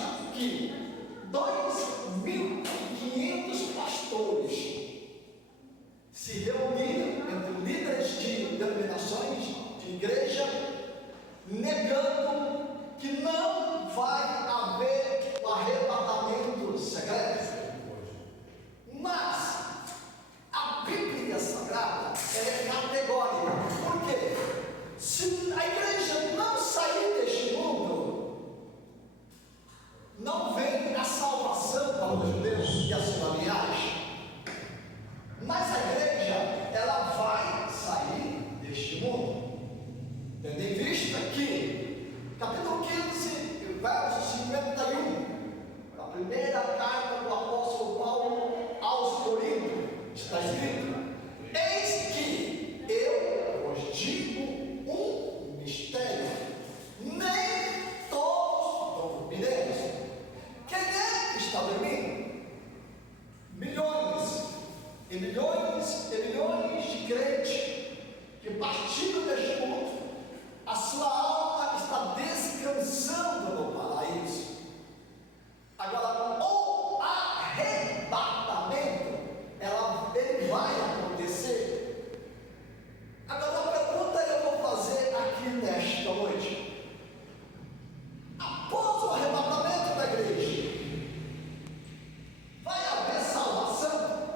vista que 2.500 pastores se reuniram entre líderes de denominações, de igreja, negando que não vai haver o arrebatamento secreto. Mas a Bíblia Sagrada é categórica. Por quê? Se a igreja não sair deste mundo, não vem a salvação para os judeus e a sua linhagem. Mas a igreja, ela vai sair deste mundo. Tendo em vista que, capítulo 15, verso 51, a primeira carta do apóstolo Paulo aos Coríntios, está escrito: eis que eu vos digo um mistério, nem todos dormiremos. Quem é que está dormindo? Milhões e milhões e milhões de crentes que partiram deste mundo, a sua alma está descansando no paraíso. Agora, o arrebatamento, ele vai acontecer. Agora, uma pergunta eu vou fazer aqui nesta noite: após o arrebatamento da igreja, vai haver salvação?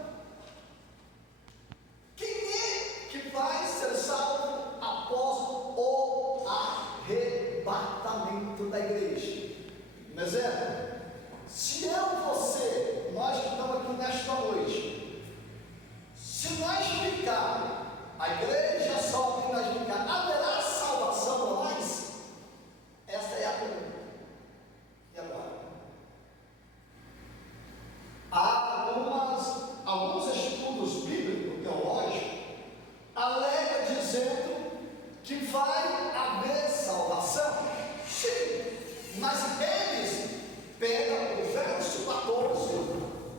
Quem é que vai ser salvo após o arrebatamento da igreja? Um exemplo: se você, nós que estamos aqui nesta noite, se nós ficar, a igreja sobe e nós ficar, haverá salvação para nós? Essa é a pergunta. E agora? Há alguns estudos bíblicos, teológicos, alegam dizendo que vai haver salvação. Sim, mas eles pegam o verso 14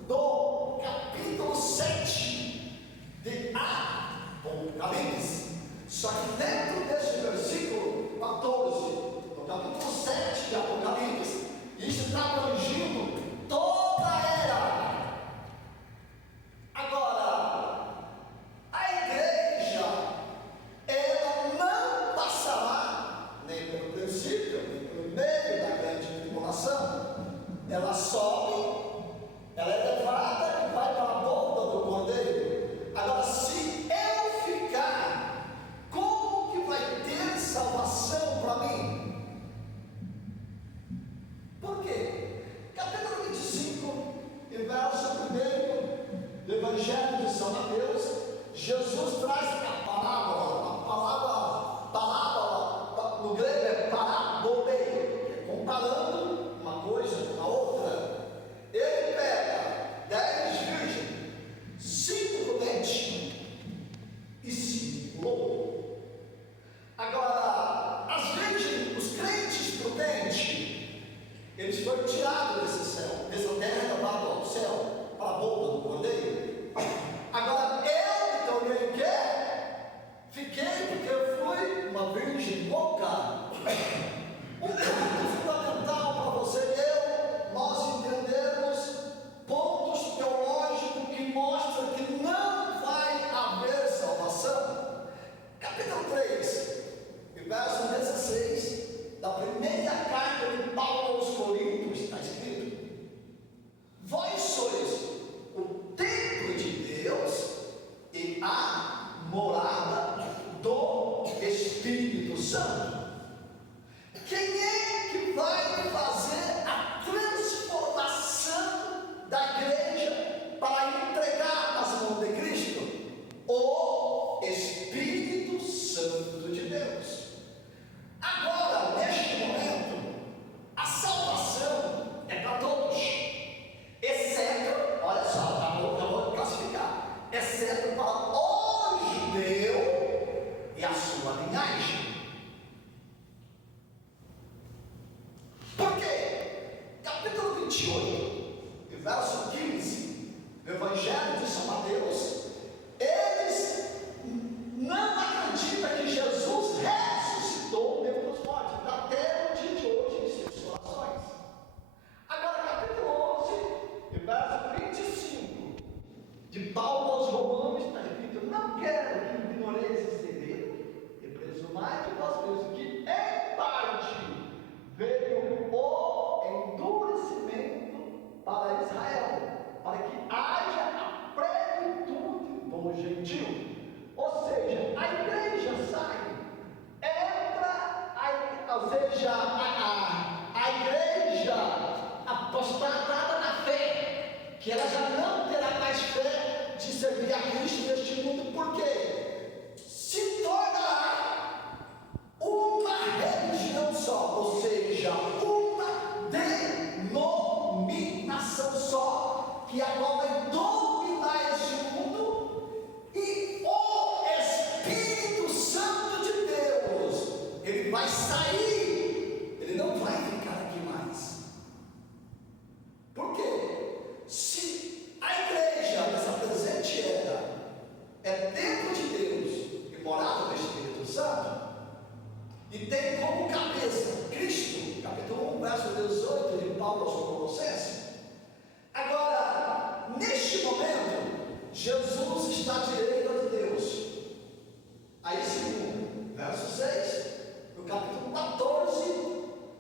do capítulo 7 de Apocalipse. Só que dentro desse versículo 14, no capítulo 7 de Apocalipse, isso está abrangindo toda a era. Agora, a igreja, ela não passará nem pelo princípio, nem pelo meio da grande tribulação. Ela sobe, ela é levada e vai para a boca do cordeiro. Agora, se eu ficar, como que vai ter salvação para mim? Por quê? Capítulo 25, e verso 1 do Evangelho de São Mateus, Jesus traz a palavra no grego é parabole, comparando uma coisa com a outra. Ele pega 10 virgens, 5 prudentes e 5 loucos. Agora, as virgens, os crentes prudentes, eles foram tirados desse céu, dessa terra para o céu, para a boca do cordeiro. Agora, eu me tornei o quê? Fiquei porque eu fui uma virgem louca. Um ponto fundamental para você e eu, nós entendermos pontos teológicos que mostram que não vai haver salvação. Capítulo 3, verso 16, da primeira carta de Paulo aos Coríntios, está escrito: vós sois o templo de Deus e a morada do Espírito Santo. Quem é que vai fazer a transformação da igreja para entregar as mãos de Cristo? O Espírito Santo de Deus. Agora, neste momento, a salvação é para todos, exceto, olha só, já vou classificar, exceto para o judeu e a sua linhagem. Por quê? Capítulo 28, verso 15, do Evangelho de São Mateus, eles não acreditam que Jesus ressuscitou dentre os mortos, até o dia de hoje em seus corações. igreja, a igreja apostatada na fé, que ela já não terá mais fé de servir a Cristo neste mundo, por quê? Se tornará uma religião só, ou seja, uma denominação só, que agora vai dominar este mundo, e o Espírito Santo de Deus, ele vai sair, ele não vai ficar aqui mais. Por quê? Se a igreja dessa presente era é templo de Deus e morada do Espírito Santo, e tem como cabeça Cristo, capítulo 1, verso 18 de Paulo aos Colossenses. Agora, neste momento, Jesus está à direita de Deus. Aí, segundo, verso 6, no capítulo 14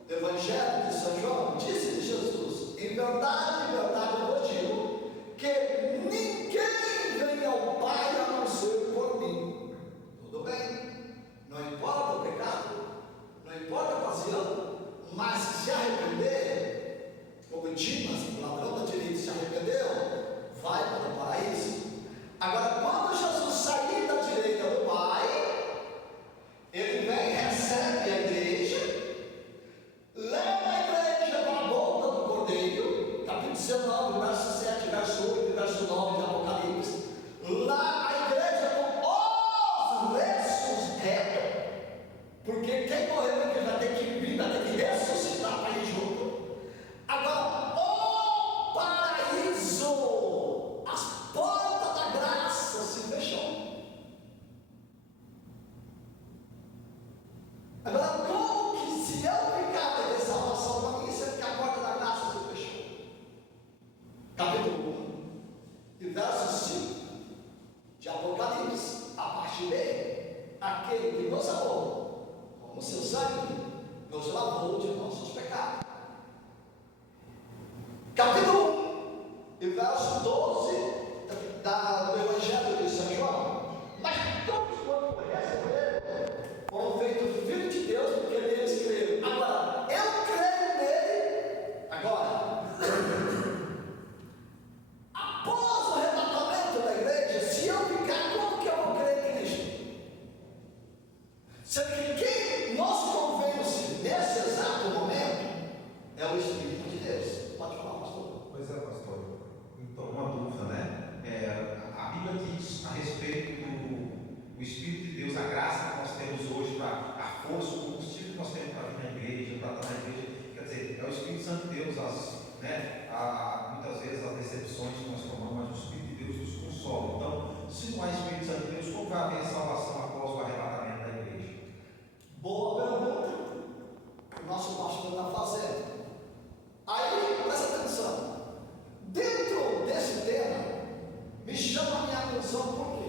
do Evangelho de São João, disse Jesus: em verdade, eu vos digo, que ninguém vem ao Pai a não ser por mim. Tudo bem? Não importa o pecado, não importa a ocasião, mas se arrepender, como Dimas, o ladrão da direita, se arrependeu, vai para o paraíso. Agora, quando Jesus sair da direita do Pai, ele vem, recebe a igreja, leva a igreja para a boca do Cordeiro, capítulo 19, verso 7, verso 8 e verso 9 de Apocalipse. Lá a igreja com os ressuscitou, porque quem morreu aqui vai ter que vir, vai ter que ressuscitar para ir junto. Agora, o paraíso, as portas da graça se fechou. Agora, como que se eu ficar ter salvação para mim, sendo que a porta da graça se fechou? Capítulo 1 e verso 5 de Apocalipse, a partir dele, aquele que nos amou, como seu sangue, nos lavou de nossos pecados. Capítulo 1 e verso 12 do Evangelho de São João. Mas todos quanto receberam foram feitos filhos de Deus, porque neles creram. Agora, eu creio nele. Agora, após o arrebatamento da igreja, se eu ficar, como que eu vou crer em Cristo? Sendo que quem nos convence nesse exato momento é o Espírito de Deus. Pode falar, pastor. Pois é, pastor. Então, uma dúvida, né? A Bíblia diz a respeito do Espírito de Deus, a graça que nós temos hoje, a força, o combustível que nós temos para vir na igreja, para estar na igreja. Quer dizer, é o Espírito Santo de Deus, muitas vezes as decepções que nós tomamos, mas o Espírito de Deus nos consola. Então, se não há Espírito Santo de Deus, como vai haver salvação após o arrebatamento da igreja? Boa pergunta. O nosso pastor está fazendo. Aí, presta atenção. Dentro desse tema, me chama a minha atenção porque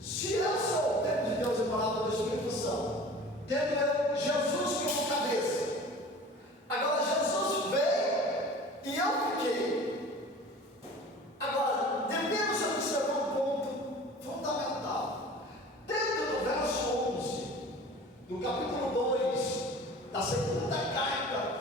se eu sou o templo de Deus e morada do Espírito Santo, tendo eu Jesus como cabeça, agora Jesus veio e eu fiquei. Agora, devemos observar um ponto fundamental. Dentro do verso 11 do capítulo 2 da segunda carta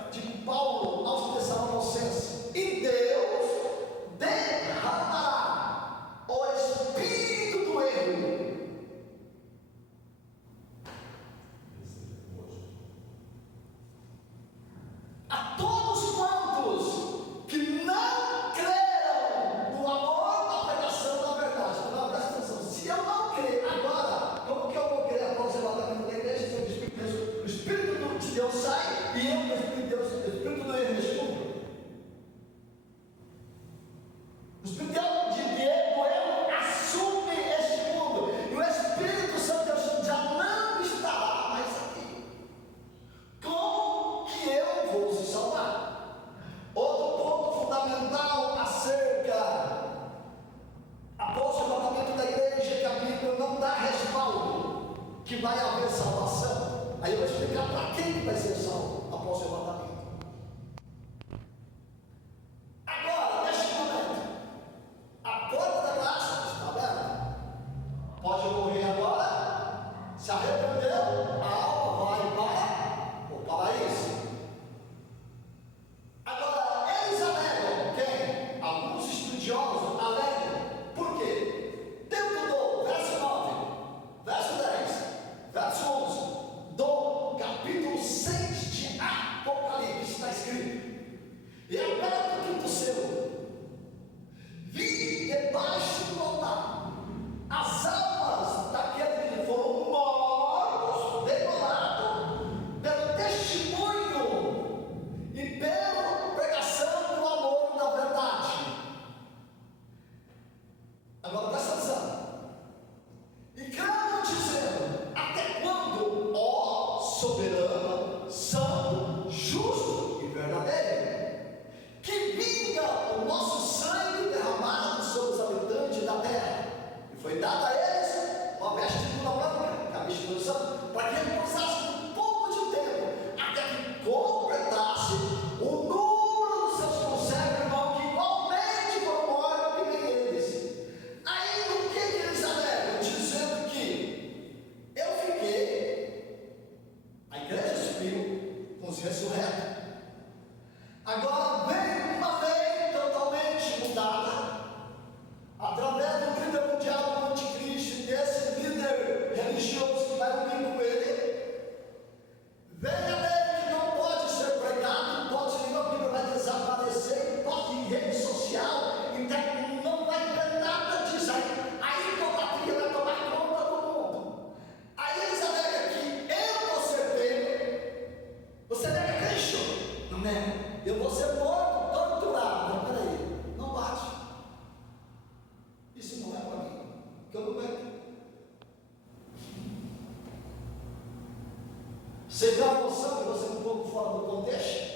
fosse ressurreto. Agora vem uma lei totalmente mudada, através do líder mundial do anticristo e desse líder religioso que vai unir com ele. Vem a lei que não pode ser pregado, pode ser, a Bíblia vai desaparecer, pode ir em rede social, então não vai ter nada disso. A idolatria vai tomar conta do mundo. Aí eles alegam que eu vou ser pego, você nega Cristo, não nega. Eu vou ser morto, torturado. Não, peraí, não bate. Isso não é para mim, que eu não aguento. Você tem uma noção que você é um pouco fora do contexto?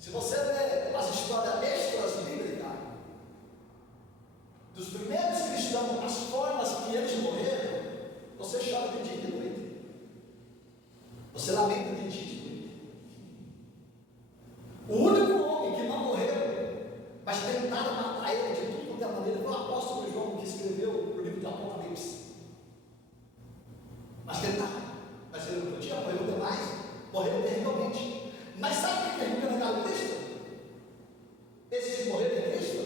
Se você ler as histórias extras bíblicas, dos primeiros cristãos, as formas que eles morreram, você chora de dia e de noite. Você lamenta de dia e de noite. O único homem que não morreu, mas tentaram matar ele de tudo quanto é maneira, foi o apóstolo João que escreveu o livro do Apocalipse. Mas tentaram, mas ele não podia, morreu demais, morreu terrivelmente. Mas sabe o que é negaram Cristo? Esses que morreram em Cristo?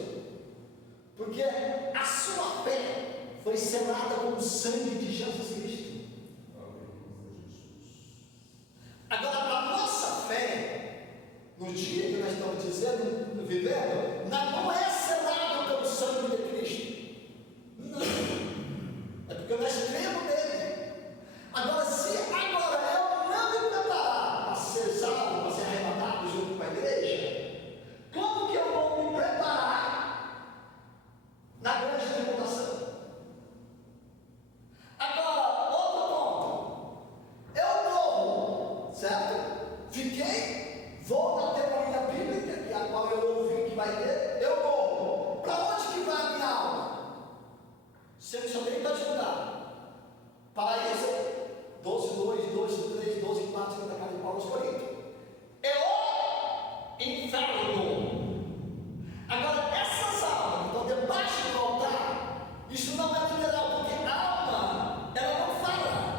Porque a sua fé foi selada com o sangue de Jesus Cristo. Agora, a nossa fé, no dia que nós estamos dizendo, vivendo, não é selado pelo sangue de Cristo. Não. É porque nós cremos nele. Agora, se agora eu não me preparar para ser salvo, para ser arrebatado junto com a igreja, como que eu vou me preparar na grande tribulação? Agora, outro ponto. Eu morro, certo? Fiquei, vou na teoria bíblica, que é a qual eu ouvi que vai ter, eu morro. Para onde que vai a minha alma? Você só tem dois lugares. Paraíso, 12:2, 12:3, 12:4, que está de Paulo aos Coríntios. É o inferno. Agora, essas almas que estão debaixo do altar, isso não é literal, porque a alma, ela não fala.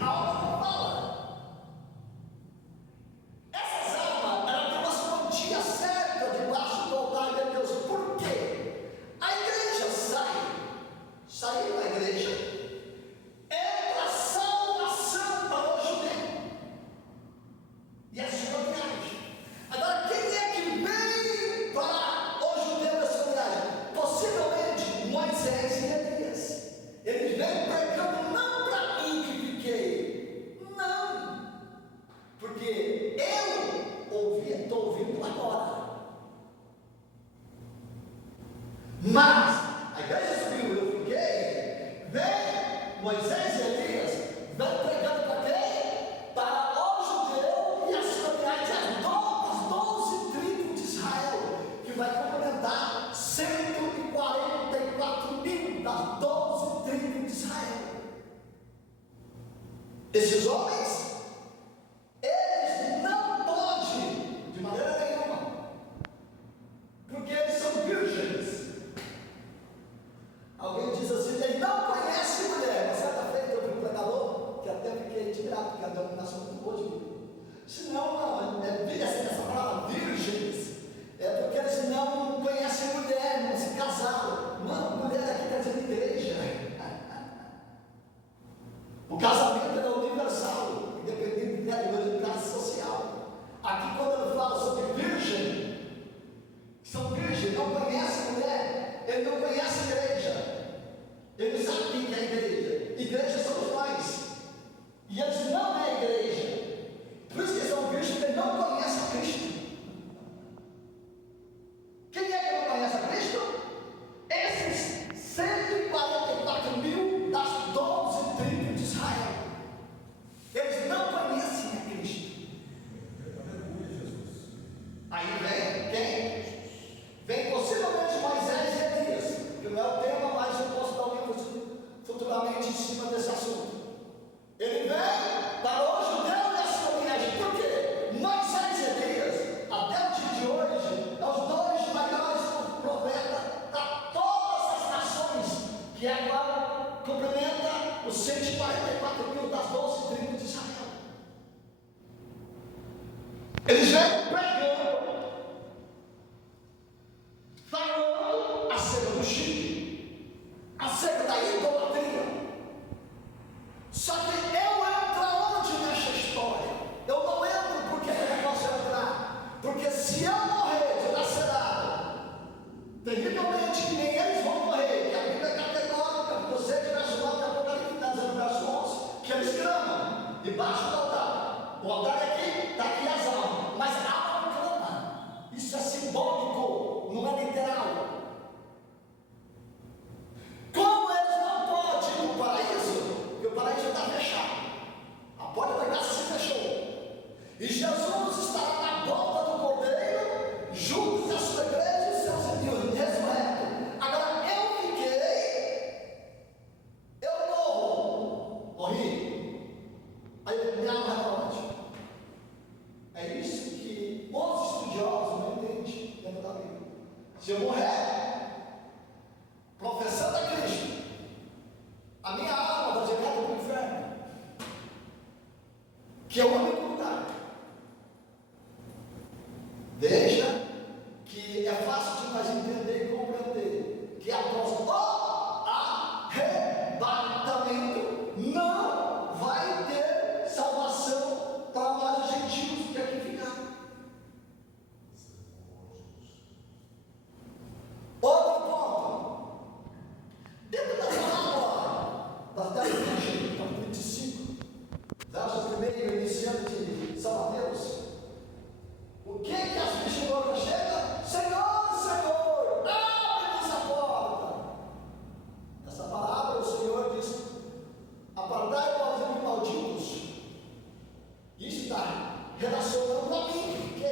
A alma não fala. Essas almas, elas têm uma quantia certa debaixo do altar de Deus. Por quê? A igreja saiu da igreja, é para salvação para o judeu e a sua viagem. Agora, quem é que veio para o judeu e a sua viagem? Possivelmente Moisés e Elias. Eles vêm pregando não para mim que fiquei, não, porque eu estou ouvindo agora. Mas a igreja subiu, eu fiquei. Vem Moisés e Elias, vão pregando para quem? Para o judeu e a sua viagem, as 12 tribos de Israel, que vai complementar 144 mil das 12 tribos de Israel. Esses homens, eles não podem, de maneira nenhuma, porque eles são virgens. Alguém diz assim, ele não conhece mulher. Mas certa feita eu vi um pregador, que até fiquei admirado, porque a denominação muito boa de mim. Se não, essa palavra virgens, é porque eles não conhecem mulher, não se casaram. Mano, mulher aqui quer dizer igreja. O casamento é universal, independente de classe social. Aqui quando ele fala sobre virgem, são virgens, não conhecem mulher, ele não conhece igreja. Ele não sabe o que é igreja. Igreja somos nós. E eles não é igreja. Por isso que eles são virgens. debaixo do altar. O altar é aqui, está aqui as almas, mas há uma cama. Isso é simbólico, não é literal. Como eles não podem ir no paraíso, porque o paraíso está fechado, a porta da graça se fechou, e Jesus estará na boca do cordeiro, junto da sua igreja e seus irmãos, ressurreto. Agora eu morri, aí minha alma vai para onde? É isso que os estudiosos não entendem dentro da Bíblia. Se eu morrer, professando a Cristo, a minha alma vai direto para o inferno, que é o único lugar. Veja que é fácil de nós entender e compreender que após o arrebatamento não vai ter salvação para nós os gentios que aqui ficaram. Outro ponto, dentro da palavra das 10 virgens, capítulo 25, versos 1 iniciando de São Mateus, o que as virgens chegam? Senhor, Senhor, abre-nos a porta. Nessa palavra o Senhor diz: apartai-vos de malditos. Isso está relacionando a mim, ok?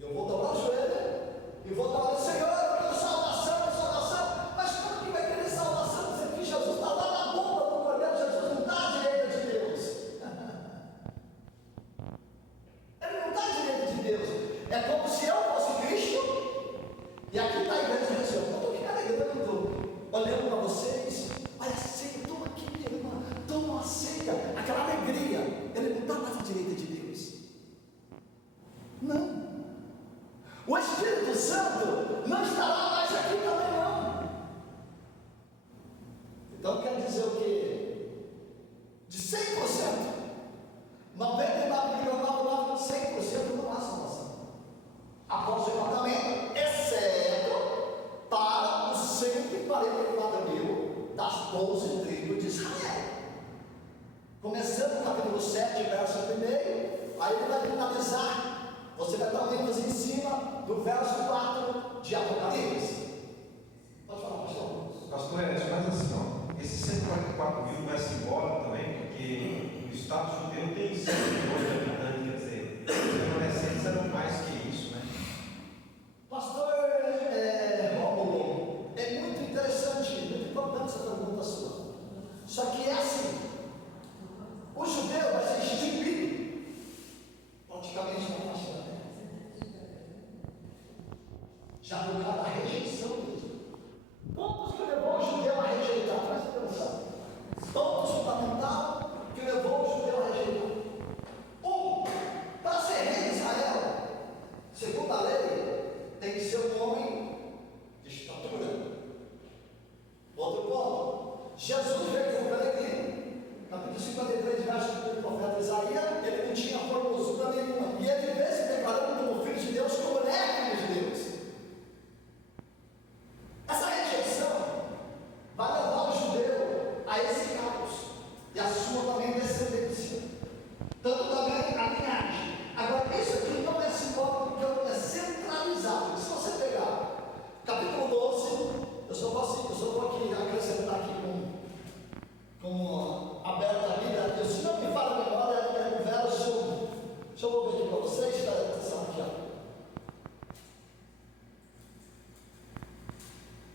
Eu vou dobrar o joelho e vou falar: Senhor, eu quero salvação, salvação. Mas como que vai querer salvação? Dizendo que Jesus está lá na boca do cordeiro, Jesus não está à direita de Deus. Ele não está à direita de Deus. É como se eu fosse Cristo, e aqui está a igreja de Jesus. Eu estou aqui alegrando, olhando para vocês. Olha a ceia, toma aqui, minha irmã, toma a ceia, aquela alegria. Ele não está mais à direita de Deus. Não. O Espírito Santo não estará mais aqui também, não. Então quer dizer o quê? De 100%, 99,99%, 100% não há salvação após o arrebatamento, exceto para os 144 mil das 12 tribos de Israel. Começando no capítulo 7, verso 1, aí ele vai finalizar. Você vai estar lendo em cima do verso 4 de Apocalipse. Pode falar, pastor? Pastor Edson, mas assim, ó, esse 144 mil não é simbólico também, porque o Estado judeu tem 100 milhões de habitantes, quer dizer, os adolescentes eram mais que isso, né? Pastor Rômulo, é muito interessante, muito importante essa pergunta sua. Só que é assim: o judeu vai ser instituído praticamente na faixa da terra, já no lugar da rejeição mesmo. Pontos que levou o judeu a rejeitar, presta atenção. Pontos fundamentais que levou o judeu a rejeitar. Para ser rei de Israel, segundo a lei, tem que ser um homem de estatura. Outro ponto: Jesus veio como peregrino. Capítulo 53, verso do profeta Isaías, ele não tinha formosura nenhuma. E ele veio se declarando como filho de Deus, como neto de Deus. Essa rejeição vai levar o judeu a esse caos e a sua também descendência, tanto também a linhagem. Agora, isso aqui não é simbólico, porque é centralizado. Se você pegar capítulo 12, eu só vou aqui acrescentar aqui com aberta a Bíblia. Se não me fala a memória, é um verso. Deixa eu ver aqui para vocês, presta atenção aqui, ó.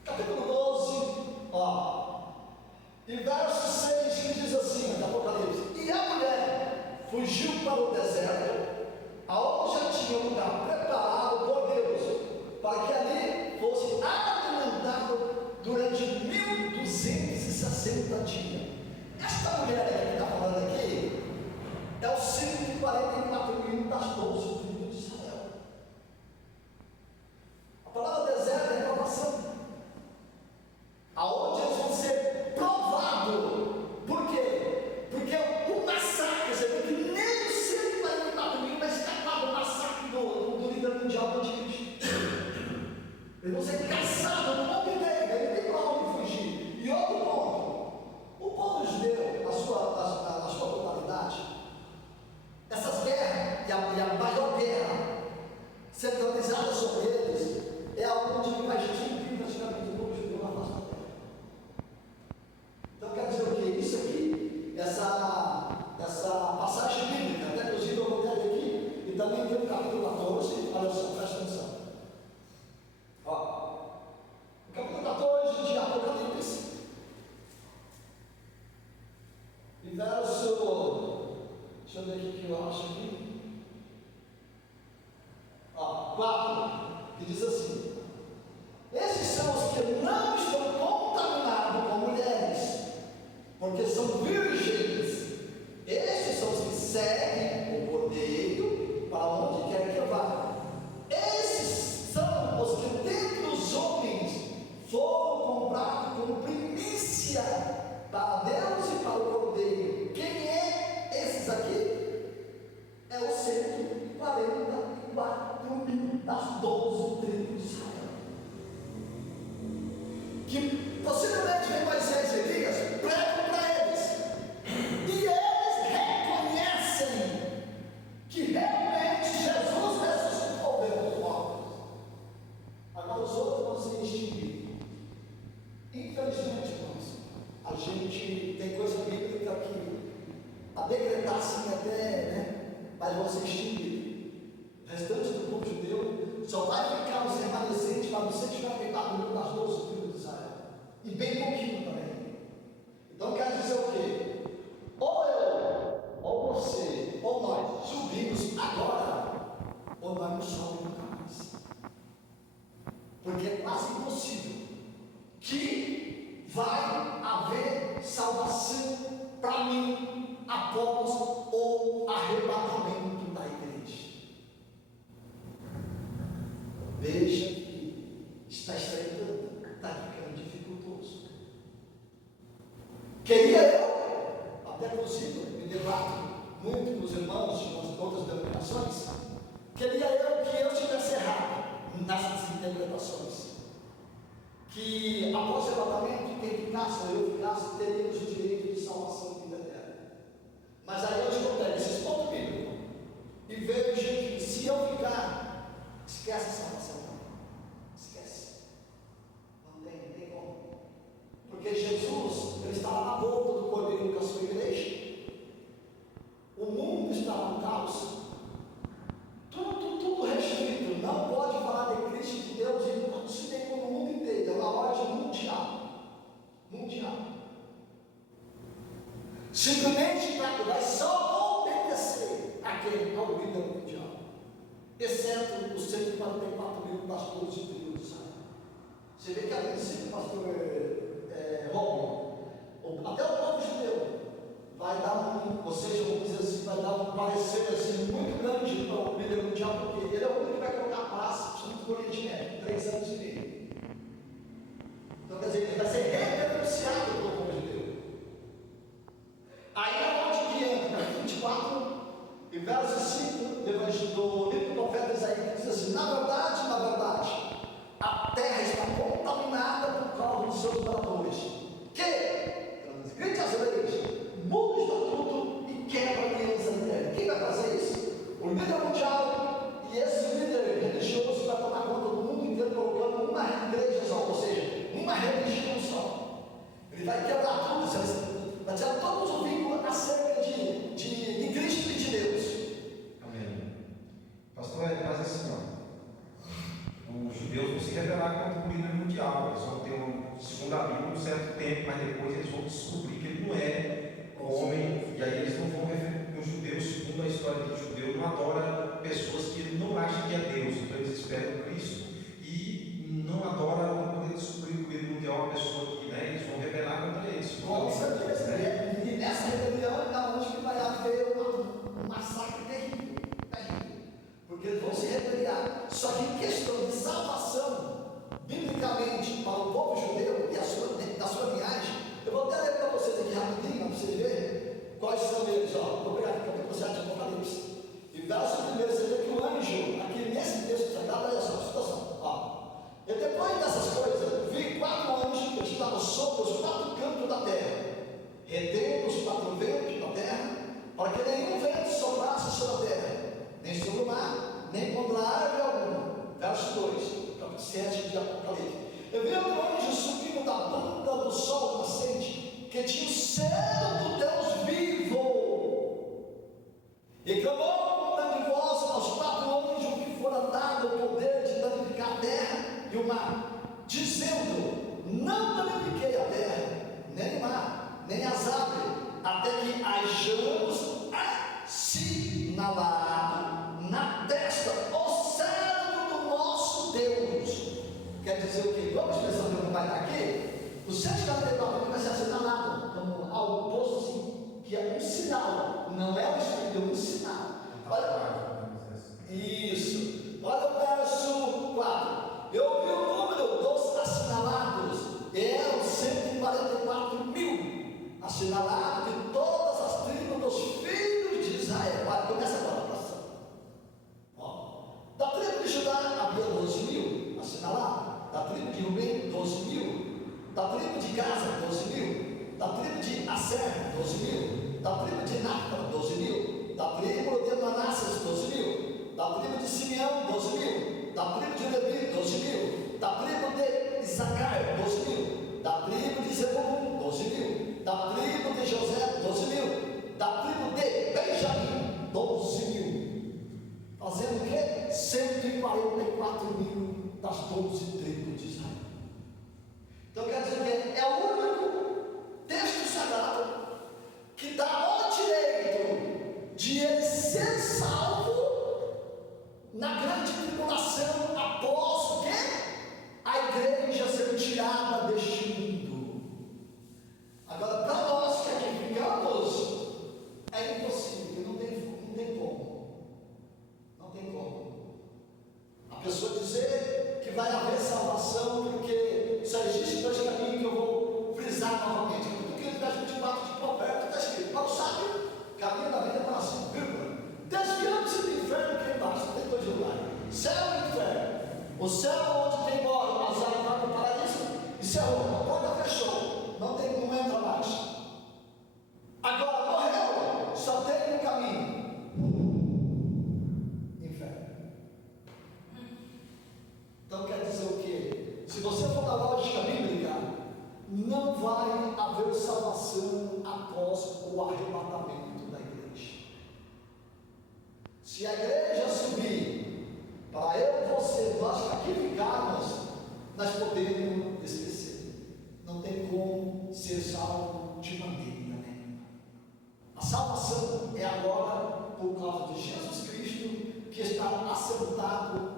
Capítulo 12, ó, e verso 6 que diz assim, de Apocalipse: e a mulher fugiu para o deserto, aonde já tinha um lugar preparado por Deus, para que ali fosse alimentado durante 1260 dias. Esta mulher que está falando aqui é os 144 mil das 12 tribos de Israel. A palavra deserto é provação, aonde eles vão ser provados. Por quê? Porque o massacre, você vê que nem os 144 diz assim: esses são os que não estão contaminados com mulheres, porque são virgens. Estes são os que seguem o Cordeiro para onde quer que vá. Esses são os que dentre os homens foram comprados como primícia para Deus e para o Cordeiro. Quem é esses aqui? É os 144 mil das 12 tribos de Israel, que possivelmente vem Moisés e Elias, pregam para eles, e eles reconhecem que realmente Jesus ressuscitou dentre os mortos. Agora os outros vão ser extinguidos. Infelizmente, irmãos, a gente tem coisa bíblica que a decretar assim até, né? Mas vão ser extinguidos. O restante do povo judeu só vai ficar os remanescentes para você tiver pecado no das 12 tribos de Israel. E bem pouquinho também. Então quer dizer o quê? Ou eu, ou você, ou nós subimos agora, ou nós não sobemos nunca mais. Porque é quase impossível que vai haver salvação para mim após o arrebatamento da igreja. Veja que está estreitando, está ficando dificultoso. Queria eu, até inclusive, me debato muito com os irmãos de outras denominações, queria eu que eu estivesse errado nessas interpretações. Que após o arrebatamento, quem ficasse ou eu ficasse, teríamos o direito de salvação e vida eterna. Mas aí eu descontei esses pontos bíblicos e vejo que se eu ficar, esquece a salvação também. Esquece. Não tem como. Porque Jesus, ele estava na boca do Cordeiro com a sua igreja. O mundo estava no caos. Tudo restrito. Não pode falar de Cristo, de Deus, e se tem no mundo inteiro. É uma ordem mundial. Simplesmente vai só obedecer àquele ao líder mundial, exceto os 144 mil pastores de tribo de Israel. Você vê que a princípio, pastor Romulo, até o povo judeu vai dar ou seja, vamos dizer assim, vai dar um parecer assim, muito grande para o líder mundial, porque ele é o único que vai colocar a praça, principalmente por Oriente Médio, 3 anos e meio. Então, quer dizer, ele vai ser reverenciado pelo povo judeu. Aí é onde que entra, capítulo 24, e verso 5 do livro do profeta Isaías, diz assim: na verdade, a terra está contaminada por causa dos seus moradores, que transgride as leis, muda o estatuto e quebra aliança eterna. Quem vai fazer isso? O líder mundial, e esse líder religioso vai tomar conta do mundo inteiro, colocando uma igreja só, ou seja, uma religião só. Ele vai quebrar tudo, vai tirar todos os vínculos acerca de Cristo e de Deus. Amém. Pastor, ele faz assim, ó. Os judeus vão se rebelar contra o líder mundial. Eles vão ter, segundo a Bíblia, um certo tempo, mas depois eles vão descobrir que ele não é homem. E aí eles não vão referir. Os judeus, segundo a história do judeu, não adora pessoas que ele não acha que é Deus. Então eles esperam Cristo e não adoram para poder descobrir que o líder mundial é uma pessoa que, né, eles vão rebelar contra eles. Com certeza, né? E nessa rebelião é onde que vai haver um massacre terrível. Porque eles vão se rebeliar. Só que em questão de salvação, biblicamente, para o povo judeu e da sua linhagem, eu vou até ler para vocês aqui rapidinho, para vocês verem quais são eles. Vou pegar aqui capítulo 7 de Apocalipse. E verso 1, você vê que o anjo, aqui nesse texto sagrado, olha só a situação. E depois dessas coisas, vi 4 anjos que estavam sobre os 4 cantos da terra, retendo os 4 ventos da terra, para que nenhum vento soprasse sobre a terra, nem sobre o mar, nem contra a árvore alguma. Verso 2, capítulo 7 de Apocalipse. Eu vi um anjo subindo da banda do sol nascente, que tinha o céu do Deus vivo, e clamou com grande voz aos 4 anjos que fora dado o poder de danificar a terra e o mar, dizendo: não danifiquei a terra, nem o mar, nem as árvores, até que hajamos assinalado na testa o cérebro do nosso Deus. O 144 vai ser assinalado como algo posto assim, que é um sinal, não é um espírito, é um sinal. Olha, isso. Olha o verso 4. Eu vi o número dos assinalados, eram 144 mil, assinalados de todas as tribos dos filhos de Israel. Olha, começa agora a oração. Da tribo de Judá havia 12 mil, assinalados. Da tribo de Rubem, 12 mil. Da tribo de Gaza, 12 mil. Da tribo de Aser, 12 mil. Da tribo de Naphtali, 12 mil. Da tribo de Manassés, 12 mil. Da tribo de Simeão, 12 mil. Da tribo de Levi, 12 mil. Da tribo de Isacar, 12 mil. Da tribo de Zebulun, 12 mil. Da tribo de José, 12 mil. Da tribo de Benjamim, 12 mil. Fazendo o quê? 144 mil das 12 tribos de Israel. Então quer dizer que é o único texto sagrado que dá o direito de ele ser salvo na grande tribulação após o quê? A igreja ser tirada deste mundo. Agora, para nós que aqui ficamos, é impossível, não tem como. Não tem como. A pessoa dizer que vai haver salvação porque só existe dois caminhos que eu vou frisar novamente. Porque no verso 24 de Provérbios está escrito: para o sábio, caminho da vida para a nação, vírgula. Desviando-se do inferno que é embaixo, não tem dois lugares. Céu e inferno. O céu onde tem mora, as almas vai para o paraíso, e céu, a porta fechou, não entra mais. Agora morreu, só tem um caminho: inferno. Então quer dizer o quê? Se você for da lógica bíblica, não vai haver salvação após o arrebatamento da igreja. Se a igreja subir, para eu, você, nós que aqui ficarmos, nós podemos esquecer. Não tem como ser salvo de maneira nenhuma. A salvação é agora por causa de Jesus Cristo, que está assentado